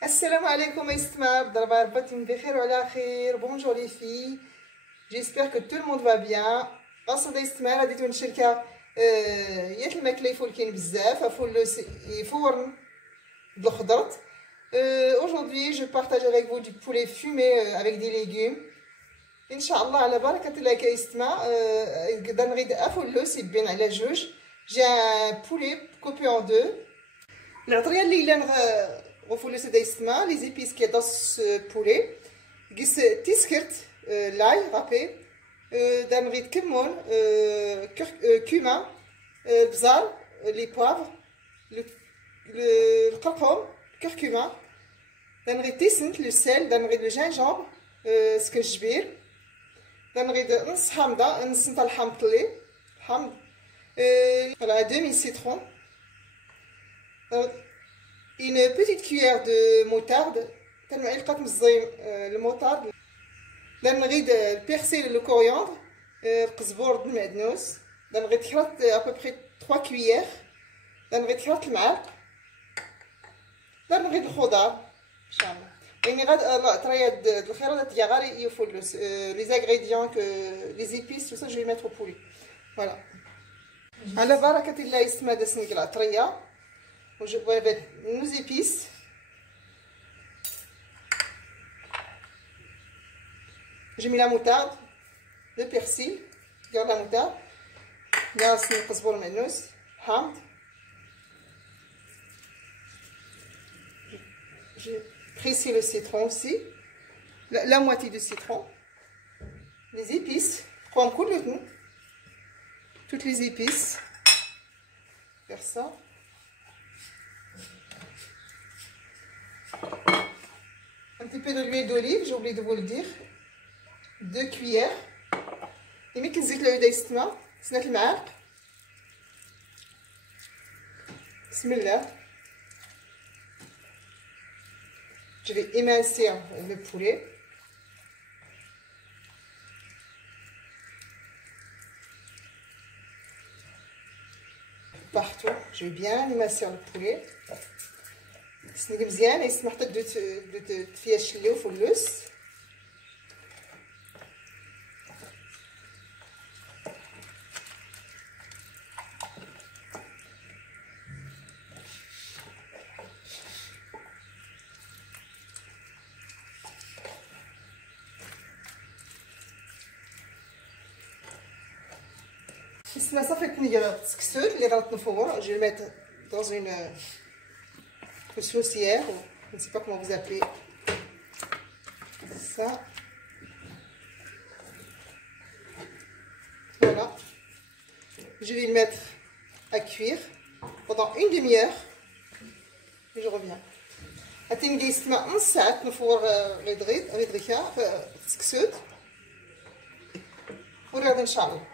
Assalamu alaikum Isma, bonjour les filles, j'espère que tout le monde va bien. قصد استماع غادي تكون شركة ياك الماكلة يفول كاين بزاف فول يفورن بالخضر. Aujourd'hui je partage avec vous du poulet fumé avec des légumes. Inch'Allah على بركة الله كيستمع نقدر نغيد افولو سي بين على جوج. J'ai un poulet coupé en deux. العطرية اللي غفولو سيدا يستمع les épices qui dans ce poulet. قيس تيسكرت l'ail râpé. دنغيد كمون cumin بزار les poivres القرقم curcuma دنغيد تيسنت le sel دنغيد le gingembre سكنجبير دنغيد نص حامضة نص نتاع الحامض طلي حامض voilà demi citron une petite cuillère de moutarde تنمعلقة مزيم الموطارد دنغيد البيرسيل le coriandre القزبور المعدنوس دنغيد تحرط à peu près 3 cuillères دنغيد تحرط المعلق دنغيد الخضار ان شاء الله يعني غاد طرياد الخيرات ديال غاري يفول les ingrédients que les épices tout ça je vais mettre au poulet voilà على بركة الله يسمى داس نقلع طريه وجو vais nos épices. J'ai mis la moutarde, le persil, regarde la moutarde, j'ai pressé le citron aussi, la moitié du citron, les épices, toutes les épices, faire ça. Un petit peu de l'huile d'olive, j'ai oublié de vous le dire. 2 cuillères. Et كنزيد العود يستمع سنة المعالق. بسم الله. Je vais émincer le poulet. Partout, je vais bien émincer le poulet. سنقي مزيان يسمح حتى تفياش اللي في اللوس. Ça fait que je vais le mettre dans une saucière, je ne sais pas comment vous appelez ça. Voilà. Je vais le mettre à cuire pendant une demi-heure et je reviens. هتنجي يستمع نص ساعة نفور غيدريكا تسكسود ونرد إن شاء الله.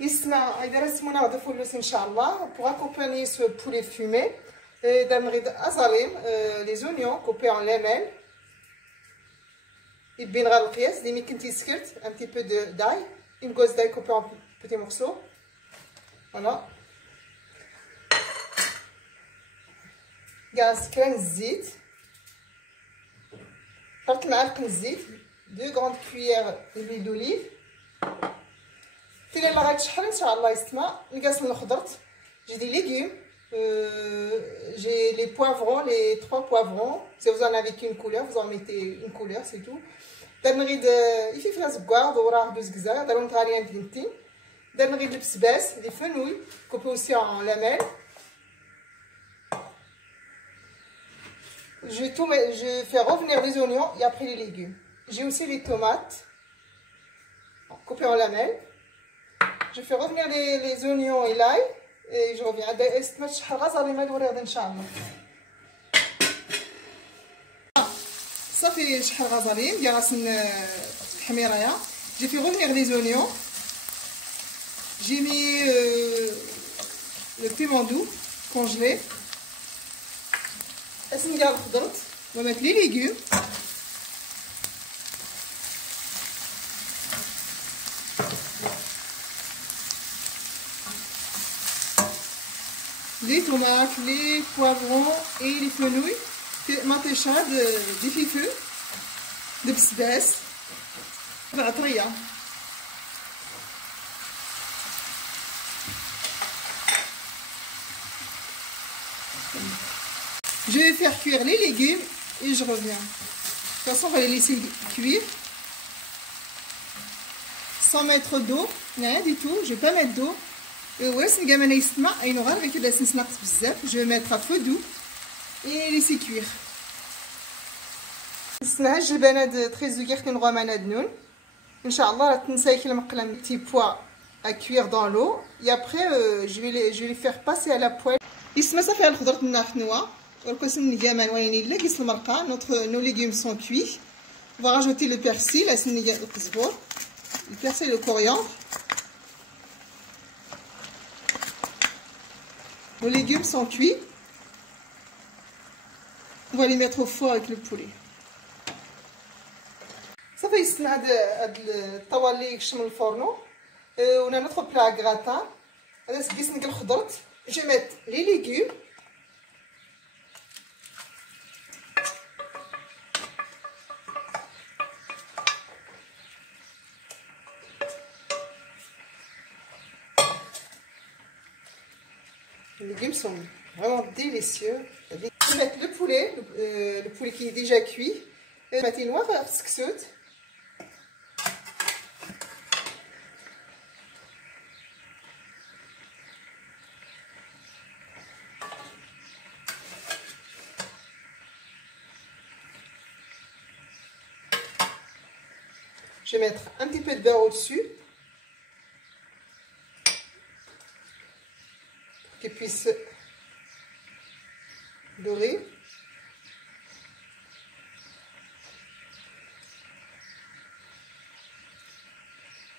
يسمع إذا رسمونا نضيفو اللوس إن شاء الله pour accompagner ce poulet fumé. دنغيد أزاليم les oignons coupés en lamelles. يبين غير القياس ديما كنتي سكرت un petit peu d'ail, une gousse d'ail coupée en petits morceaux. Voilà. Gaz كان الزيت. حط معلقة الزيت 2 grandes cuillères d'huile d'olive. كاين اللي غتشحن ان شاء الله يستمع نقاس الخضر j'ai des légumes j'ai les poivrons les 3 poivrons si vous en avez qu'une couleur vous en mettez une couleur c'est tout دنغيد يفيفلا زكار وراه دوز كزا دارون طاليان بنتين دنغيد البسباس les fenouil coupé aussi en lamelles je fais revenir les oignons et après les légumes j'ai aussi les tomates coupées en lamelles. Je fais revenir les oignons et l'ail et je reviens. Ça fait شحال غزالين ديال راس الحميرة. J'ai fait revenir les oignons. J'ai mis le piment doux congelé. On va mettre les légumes. Les tomates, les poivrons et les fenouils. مطيشه دي فلفل دبسباس بعطريه. Je vais faire cuire les légumes et je reviens. De toute façon, on va les laisser cuire sans mettre d'eau, rien du tout. Je vais pas mettre d'eau. Je vais mettre à feu doux et laisser cuire. نسناج البنات تريزوغير كنغوا معنا دنون ان شاء الله. راه تنسايك المقله بتي بوا à cuire dans l'eau et après je vais les faire passer à la poêle. يسمى صافي على الخضره الناحنوه والقسم الجمال وين لا كيس المرقه. nos légumes sont cuits. On va rajouter le persil, le persil et le coriandre. Nos légumes sont cuits. On va les mettre au four avec le poulet. صافي يسنى هاد الطاوه اللي يكشم الفورنو. On a notre plat gratin. انا سقيت نقل خضرت. Je vais mettre les légumes. Les légumes sont vraiment délicieux. Je vais mettre le poulet qui est déjà cuit. Je vais mettre une noix سكسوت. Je vais mettre un petit peu de beurre au-dessus pour qu'il puisse dorer.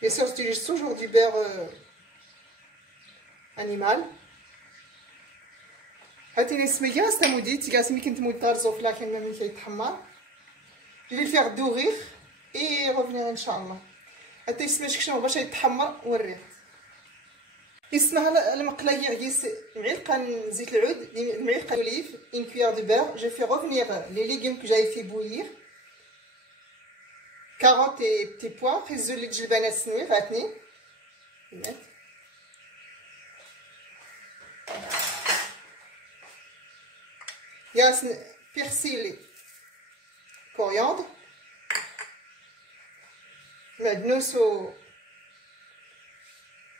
Bien sûr, j'utilise toujours du beurre animal. هاتي نسميه استمودي تيغاسمي كنت مودار زوف لكن ما كيتحمر. Je vais le faire dorer et revenir ان شاء الله. حتى يسمى شكشنو باش يتحمر وريه. يسمى المقله يغيس معلقه زيت العود, معلقه d'olive, une cuillère de beurre. Je fais revenir les légumes que j'avais fait bouillir. Carottes et petits pois. خزول لي الجلبانات السنوي فاتني. ياسن persil coriandre.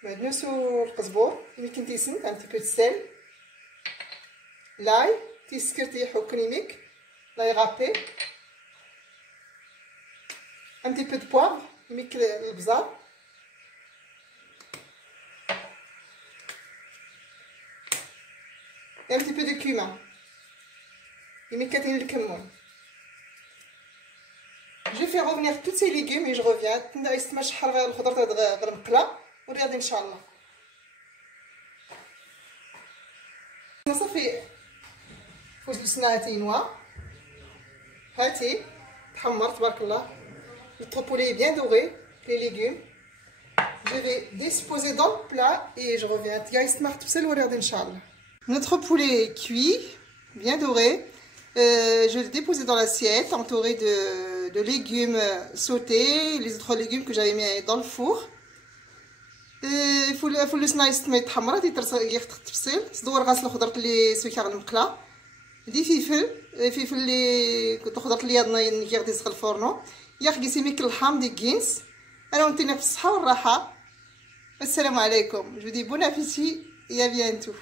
معدنوس القزبور يمكن تيسن un petit peu de sel. L'ail تيسكر تيحو كريميك. l'ail râpé. Un petit peu de poivre يمكن البزار. et un petit peu de cumin يمكن كاين الكمون. Je fais revenir tous ces légumes et je reviens. تندا يستمع شحال غير الخضر غير مقله ورياضي ان شاء الله. صافي فوز لسنا هاتي نوا هاتي تحمر تبارك الله. Notre poulet est bien doré, les légumes. Je vais disposer dans le plat et je reviens. Notre poulet est cuit, bien doré. Je vais le déposer dans l'assiette, entouré de légumes sautés, les autres légumes que j'avais mis dans le four. فول سنايس ما يتحمر يتفصل صدور غاسل الخضرات اللي سويكا المقله. دي فلفل اللي الخضرات اللي يغدي يسخن الفورنو. ياخدي سيميك اللحم دي كينس. انا ونتينا في الصحه والراحه. السلام عليكم. جو دي بون ابيتي et à bientôt.